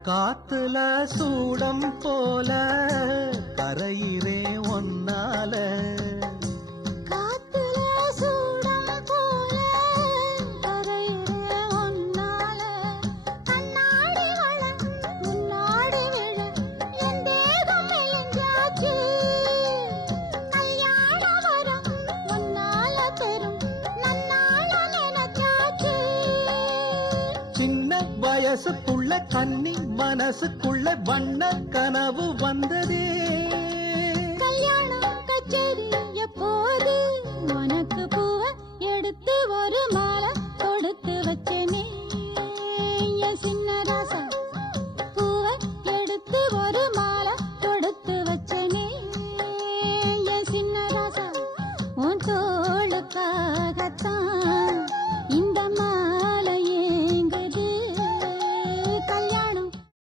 காத்துல சூடம் போல கரையிறே ஒன்னால காத்துல சூடம் போல கரையிறே ஒன்னால கண்ணாடி வள முன்னாடி விழ என் தேகம் மெலிஞ்சாச்சு கல்யாண வரம் முன்னால தரும் நன்னால நினைச்சாச்சு சின்ன வயசுக்குள்ள கன்னி மனசுக்குள்ள வண்ண கனவு வந்ததே